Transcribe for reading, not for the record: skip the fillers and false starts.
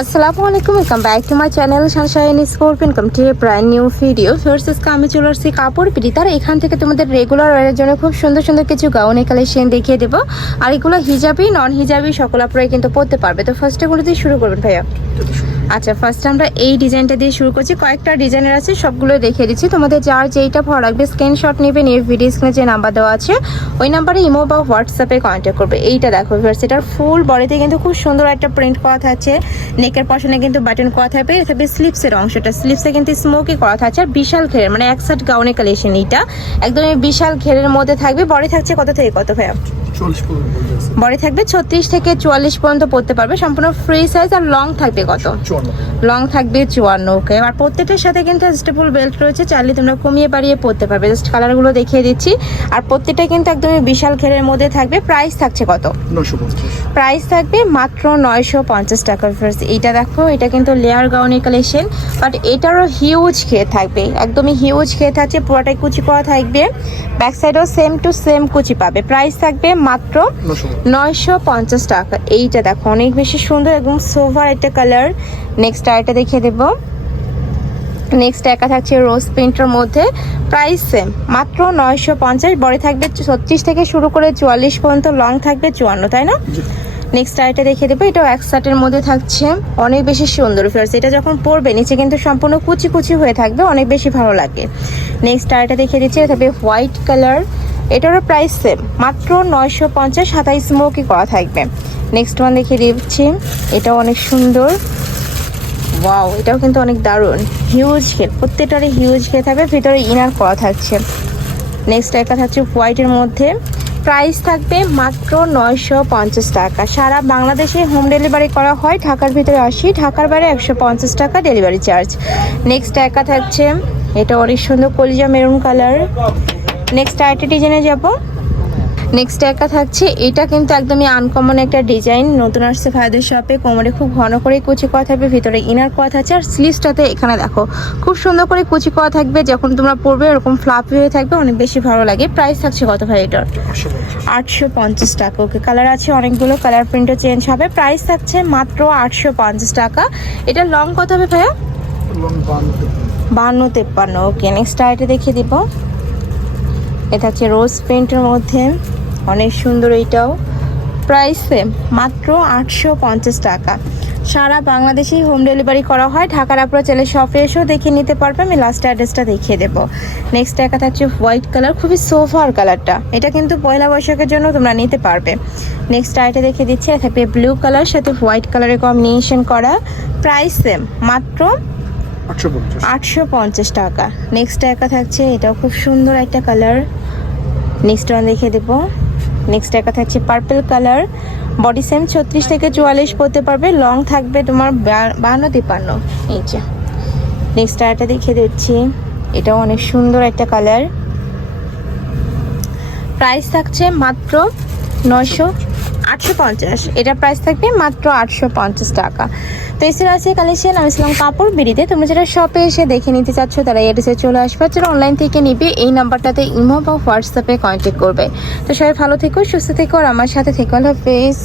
আসসালামু আলাইকুম, welcome back to my channel Sunshine sport income two brand new video. First আমি চলে আসছি কাপড় পিটি। তার এখান থেকে তোমাদের রেগুলার ওয়ারের জন্য খুব সুন্দর সুন্দর কিছু গাউনের কালেকশন দেখিয়ে দেবো। আর এগুলো হিজাবি নন হিজাবি সকল আপনারাই কিন্তু পরতে পারবে। তো ফার্স্টে গুলো দিয়ে শুরু করবেন ভাইয়া। আচ্ছা, ফার্স্টে আমরা এই ডিজাইনটা দিয়ে শুরু করছি। কয়েকটা ডিজাইনের আছে, সবগুলো দেখিয়ে দিচ্ছি। তোমাদের যার যেইটা ভালো লাগবে স্ক্রিনশট নেবেন, এই ভিডিও স্ক্রিনে যে নাম্বার দেওয়া আছে ওই নাম্বারে ইমো বা হোয়াটসঅ্যাপে কন্ট্যাক্ট করবে। এইটা দেখো ভিউয়ার্স, এটার ফুল বডিতে কিন্তু খুব সুন্দর একটা প্রিন্ট করা থাকছে। নেকের পশনে কিন্তু বাটন করা থাকবে। থাকবে স্লিপসের অংশটা, স্লিপসে কিন্তু স্মোকি করা থাকছে। আর বিশাল ঘেরের মানে এক সেট গাউনের কালেকশন, এইটা একদমই বিশাল ঘেরের মধ্যে থাকবে। বডি থাকছে কত থেকে কত ভাইয়া? বডি থাকবে 36 থেকে 44 পর্যন্ত পড়তে পারবে, সম্পূর্ণ ফ্রি সাইজ। আর লং থাকবে কত? লং থাকবে 54। ওকে, আর প্রত্যেকটার সাথে কিন্তু অ্যাডজাস্টেবল বেল্ট রয়েছে, চাইলে তোমরা কমিয়ে বাড়িয়ে পড়তে পারবে। জাস্ট কালারগুলো দেখিয়ে দিচ্ছি। আর প্রত্যেকটা কিন্তু একদমই বিশাল ঘেরের মধ্যে থাকবে। প্রাইস থাকছে কত? 950। প্রাইস থাকবে মাত্র 950 টাকা। ফার্স্ট এইটা দেখো, এটা কিন্তু লেয়ার গাউনের কালেকশন, বাট এটারও হিউজ খেয়ে থাকবে, একদমই হিউজ খেয়ে থাকছে। পুরোটাই কুচি করা থাকবে, ব্যাক সাইডও সেম টু সেম কুচি পাবে। প্রাইস থাকবে মাত্র 950 টাকা। এইটা দেখো অনেক বেশি সুন্দর, একদম সোভার একটা কালার। নেক্সট আরেকটা দেখিয়ে দেবো। নেক্সট একা থাকছে রোজ প্রিন্টের মধ্যে, প্রাইস সেম মাত্র 950। বডি থাকবে 36 থেকে শুরু করে 44 পর্যন্ত, লং থাকবে 54, তাই না? নেক্সট আইটা দেখিয়ে দেবো। এটাও এক শার্টের মধ্যে থাকছে, অনেক বেশি সুন্দর ফিয়ার্স। এটা যখন পরবে নিচে কিন্তু সম্পূর্ণ কুচি কুচি হয়ে থাকবে, অনেক বেশি ভালো লাগে। নেক্সট আইটা দেখিয়ে দিচ্ছি, এটা থাকবে হোয়াইট কালার। এটারও প্রাইস সেম মাত্র 950, সাদাই স্মোকি করা থাকবে। নেক্সট ওয়ান দেখিয়ে দিচ্ছি, এটাও অনেক সুন্দর। ওয়াও, এটাও কিন্তু অনেক দারুণ, হিউজ ঘের, প্রত্যেকটারই হিউজ ঘের থাকবে, ভিতরে ইনার করা থাকছে। নেক্সট একটা থাকছে হোয়াইটের মধ্যে, প্রাইস থাকবে মাত্র 950 টাকা। সারা বাংলাদেশে হোম ডেলিভারি করা হয়, ঢাকার ভিতরে 80, ঢাকার বাইরে 150 টাকা ডেলিভারি চার্জ। নেক্সট একা থাকছে, এটা অনেক সুন্দর কলিজা মেরুন কালার। নেক্সট আরেকটা ডিজাইনে যাব। নেক্সট একা থাকছে, এটা কিন্তু একদমই আনকমন একটা ডিজাইন, নতুন আসছে ভাইদের শপে। কোমরে খুব ঘন করে কুচি করা থাকবে, ভিতরে ইনার করা থাকছে। আর স্লিভসটাতে এখানে দেখো খুব সুন্দর করে কুচি করা থাকবে, যখন তোমরা পরবে এরকম ফ্লাফি হয়ে থাকবে, অনেক বেশি ভালো লাগে। প্রাইস থাকছে কত ভাই এটার? 850 টাকা। ওকে, কালার আছে অনেকগুলো, কালার প্রিন্টও চেঞ্জ হবে। প্রাইস থাকছে মাত্র 850 টাকা। এটা লং কত হবে ভাইয়া? 52-53। ওকে, নেক্সট আইটা দেখিয়ে দিব। এটা হচ্ছে রোজ প্রিন্টের মধ্যে, অনেক সুন্দর। এইটাও প্রাইস সেম মাত্র 850 টাকা। সারা বাংলাদেশেই হোম ডেলিভারি করা হয়, ঢাকার আপনারা চাইলে শপে এসেও দেখে নিতে পারবে। আমি লাস্ট অ্যাড্রেসটা দেখিয়ে দেবো। নেক্সট একটা থাকছে হোয়াইট কালার, খুবই সোফার কালারটা, এটা কিন্তু পয়লা বৈশাখের জন্য তোমরা নিতে পারবে। নেক্সট আইটা দেখিয়ে দিচ্ছি, এটা থাকবে ব্লু কালার সাথে হোয়াইট কালারের কম্বিনেশন করা। প্রাইস সেম মাত্র 850 টাকা। নেক্সট একা থাকছে, এটাও খুব সুন্দর একটা কালার। নেক্সট ওয়ান দেখিয়ে দেবো। নেক্সট একা থাকছে পার্পল কালার, বডি সেম 36 থেকে 44 পড়তে পারবে, লং থাকবে তোমার 52-53। এই যে নেক্সট আরেকটা দেখিয়ে দিচ্ছি, এটাও অনেক সুন্দর একটা কালার। প্রাইস থাকছে মাত্র 850। এটা প্রাইস থাকবে মাত্র 850 টাকা। তো এছাড়া আছে কালেকশন আমি ছিলাম কাপড় বিড়িতে। তোমরা যারা শপে এসে দেখে নিতে চাচ্ছ তারা এড্রেসে চলে আসবে, যারা অনলাইন থেকে নিবে এই নাম্বারটাতে ইমো বা হোয়াটসঅ্যাপে কন্ট্যাক্ট করবে। তো সবাই ভালো থেকো, সুস্থ থেকো, আর আমার সাথে থেকো। আল্লাহ হাফেজ।